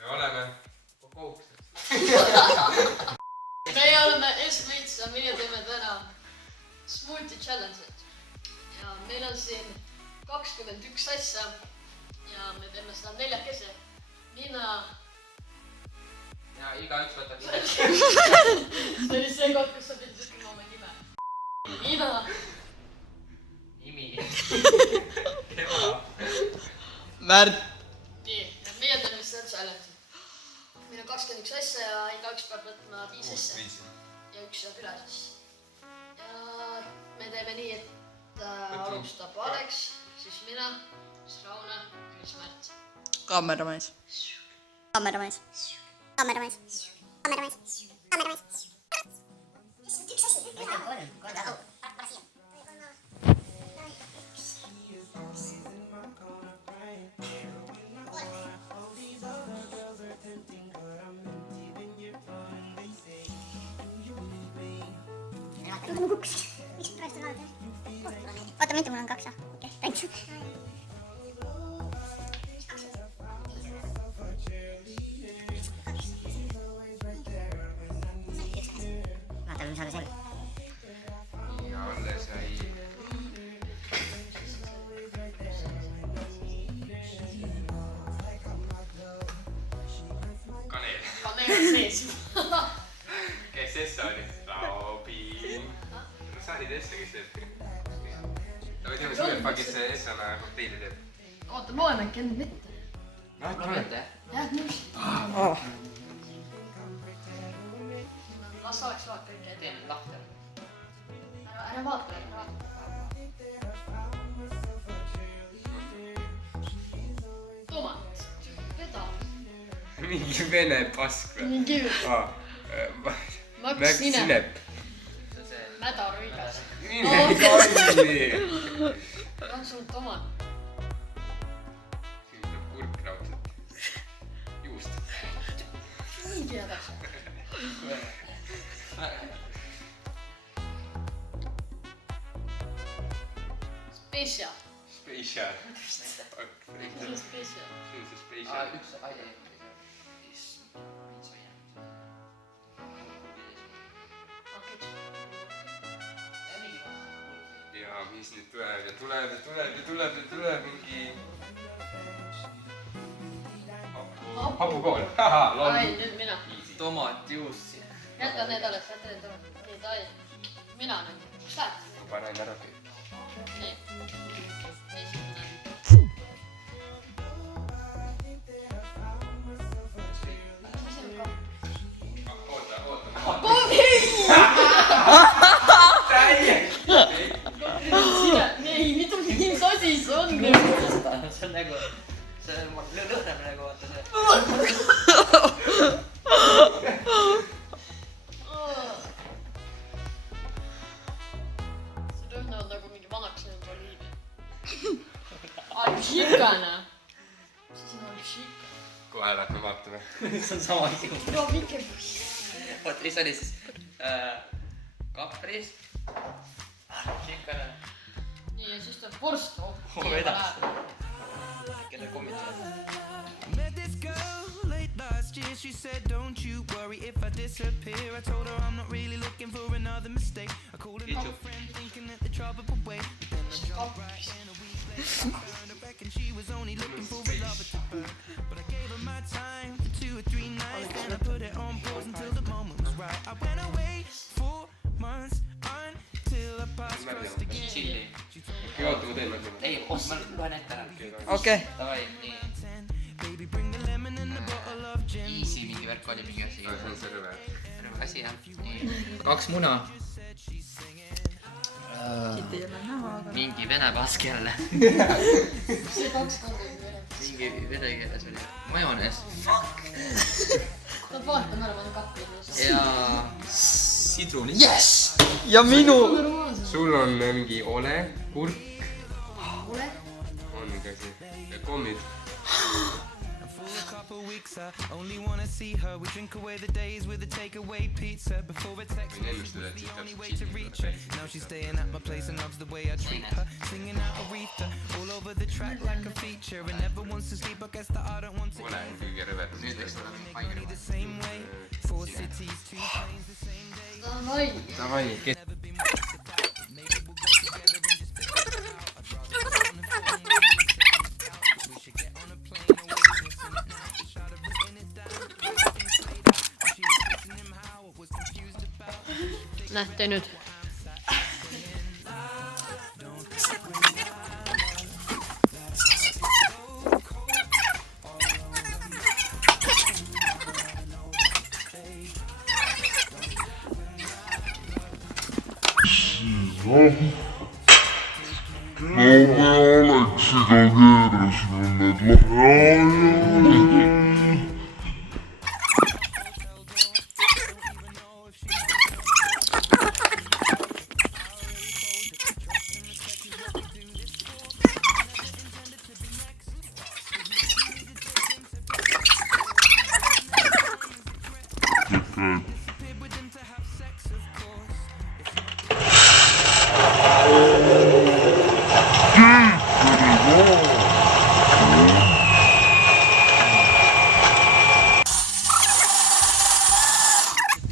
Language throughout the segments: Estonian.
Me oleme kouksid. Meie oleme Esmits ja meie teeme täna Smoothie Challenge'it. Ja meil on siin 21 asja ja me teeme seda 4 kese. Mina... Ja igaüks võtab ise. See oli see koht, kus sa pidid ütlema oma nime. Mina... Imi. Keva. Märt. Nii, meie teeme seda challenge'i. Meil on 21 asja ja igaüks peab võtma 5 asja. Ja üks jääb üle siis. Ja me teeme nii, et alustab Alex, siis mina, siis Raune, siis Märt. Kaameramees. Kaameramees. Kaameramees. Kaameramees. Kaameramees. Issand, üks asi. Võtan korda. Para siia. Mul kuks. Miks praegu vaadata? Oota, mitu mul on 2? Okei, thanks. Vaata, mis oli seal. Ja alles jäi... Kaneel. Kaneel on sees. Kes Essa oli? Robin. No sa olid Essa, kes teeb. Ta või teeme Sulepa, kes Essana kokteili teeb. Oota, loeme äkki enne mitte. Loemete? Jah, nõus. Las oleks vaata kõike. Teen lahti. Ära vaata, ära vaata. Tomat. Peda. Mingi vene pask või? Mingi Max Sinep. Mädarõigas. Mine kalli! On sul tomat? Siin tuleb kurk raudselt. Juust. Mingi edasi. Special. Special. See on special. See on see special. Üks aide. Ja mis nüüd tuleb ja tuleb mingi... Hapukool. Haha, loll. Ai, nüüd mina. Tomatjuust. Jäta need alles, jäta need alles. Nii, Dai. Mina nüüd. Kus lähed? Ma panen ära kõik. Nii. Esimene. Oota. Kohvi! Nii, mis asi see on? See on nagu... See on lõhnab nagu vaata see. See lõhnavad nagu mingi vanaks jäänud oliivi. Alšikana. Siis on alšika. Kohe lähme vaatame. See on sama asi. No mingi või. Oot, mis oli siis? Kapris. Alšikana. Nii, ja siis tuleb vorst. Edasi. Kelle kommitavad. Met this girl late last year. She said, don't you worry if I disappear. I told her I'm not really looking for another mistake. I called an old friend thinking that the trouble would wait. Then I jumped right in a week later. I turned her back and she was only looking for a lover to burn. But I gave her my time for 2 or 3 nights. Then I put it on pause until the moment was right. I went away 4 months until I passed across the gate. Chili. Okei, oota, ma teen mõtlema. Ei, ma loen ette ära. Okei. Davai, nii. Baby, bring the lemon and a bottle of gin. Easy mingi värk oli mingi asi. See on see rõve. Terve asi jah. Nii. 2 muna. Mingi vene pask jälle. See 2 korda ei ole. Mingi vene keeles oli. Majonees. No vaatame ära, ma olen kappi. Ja... Sidruni. Yes! Ja minu! Sul on mingi ole, kurk. Ole? On käsi. Ja kommid. Couple weeks, I only wanna see her. We drink away the days with a takeaway pizza. Before a text message was the only way to reach her. Now she's staying at my place and loves the way I treat her. Singing out Aretha all over the track like a feature. And never wants to sleep, I guess that I don't want to. Ole on kõige rõvedam. nüüd võiks tulla mingi haigele. Davai, kes? Nähte nüüd.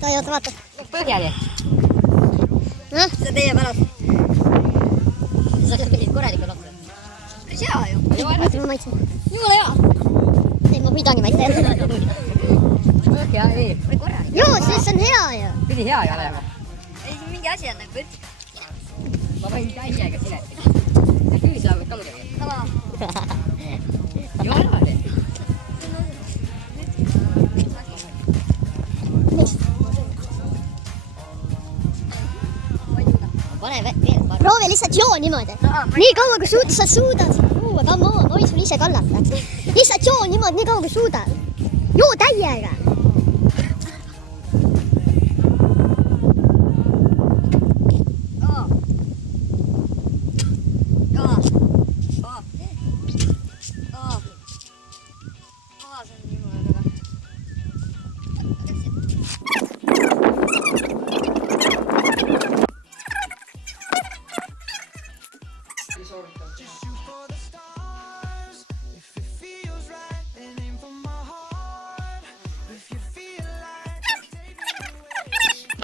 Toi, oota, vaata. Põhjali. See teie pärast. Sa pidid korralikult lapsed. Päris hea ju. Mõtle, ma maitsen. Jumala hea. Ei, ma midagi maitsen. Põhja, ei. Või korralik. Joo, siis on hea ju. Pidi hea ju olema. Ei, siin mingi asi on nagu võts. Ma võin täiega siletada. Ja küüsa võid ka muidugi. Tava. Jumala hea. Pane veel paar. Proovi lihtsalt joo niimoodi. Nii kaua kui sa suudad. Come on, oi sul ise kallata. Lihtsalt joo niimoodi, nii kaua kui suudad. Joo täiega.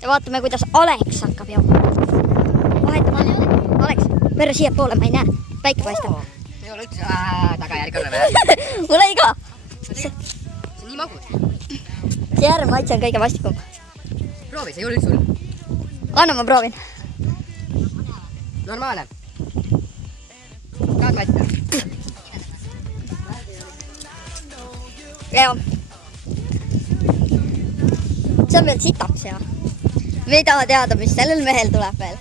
Ja vaatame, kuidas Alex hakkab jooma. Vahetame Alex. Verre siiapoole, ma ei näe. Päike paistab. Ei ole üldse tagajärg olla või? Mulle ei ka. See on nii magus. See järg maitse on kõige vastikum. Proovi, see ei ole üldse hull. Anna, ma proovin. Normaalne. Tahad maitsta? Jah. See on veel sitaks ja. Me ei taha teada, mis sellel mehel tuleb veel.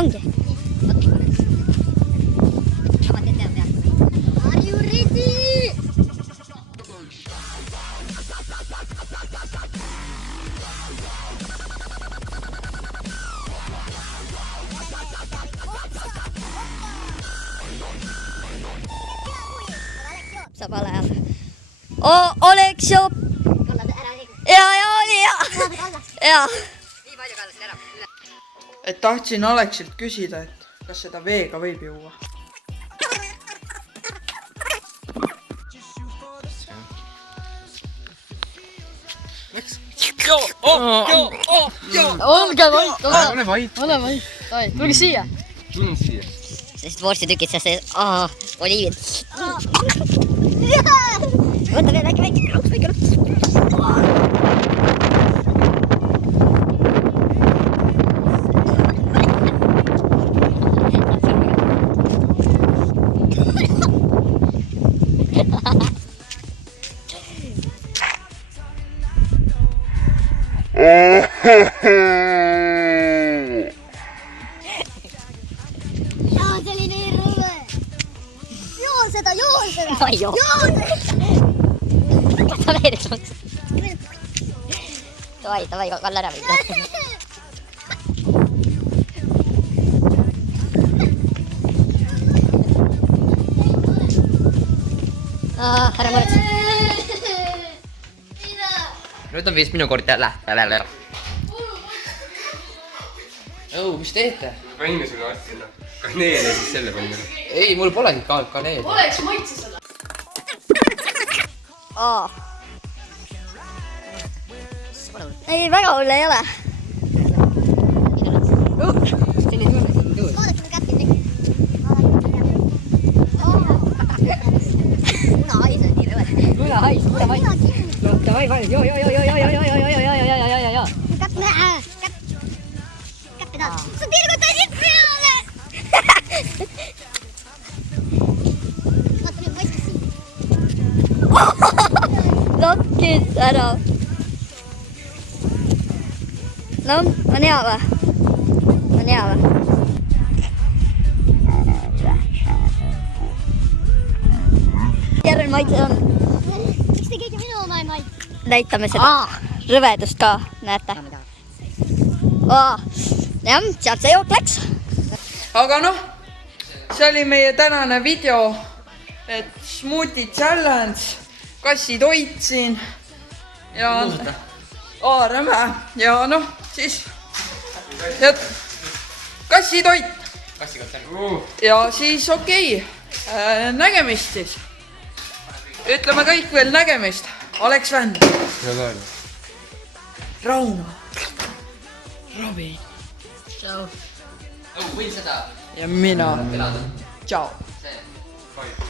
Ongi. Are you ready? Saab ala ajal. Oleks ju. Ja oli ja. Ja. Nii palju kallasin ära. Et tahtsin Aleksilt küsida, et kas seda veega võib juua. Olge vait, Ole vait. ole vait. Tulge siia. Tulnud siia. Sellised vorstitükid seal sees. Oliivid. Võta veel väike krauks, väike krauks. Jaa, see oli nii rõve. Joo seda. Ma ei joo. Võta veel üks laks. Davai, Kalle ära võid. Ära muretse. nüüd on vist minu kord jälle. Oh, mis teete? panime sulle vastu sinna kaneel ja siis selle panime. Ei, mul polegi kaneel. Oleks maitse selle. ei, väga hull ei ole. Selline tunne, see on tuus. Vaadake, ma käpin nüüd. Muna hais on nii rõve. Muna hais. No davai, joo. Käpp tahad. Sa tilgutasid peale. Vaata nüüd paistis siin. Lokkis ära. No, on hea või? On hea või? Järel maitse on. Miks te keegi minu oma ei maitse? Näitame seda rõvedust ka, näete. Jah, sealt see jook läks. aga noh, see oli meie tänane video, et Smoothie Challenge, kassitoit siin ja räme ja noh, siis kassitoit ja siis okei, nägemist siis. Ütleme kõik veel nägemist. Alex Vänn, Rauno, Robin Võin seda ja mina. elada. Tšau. See.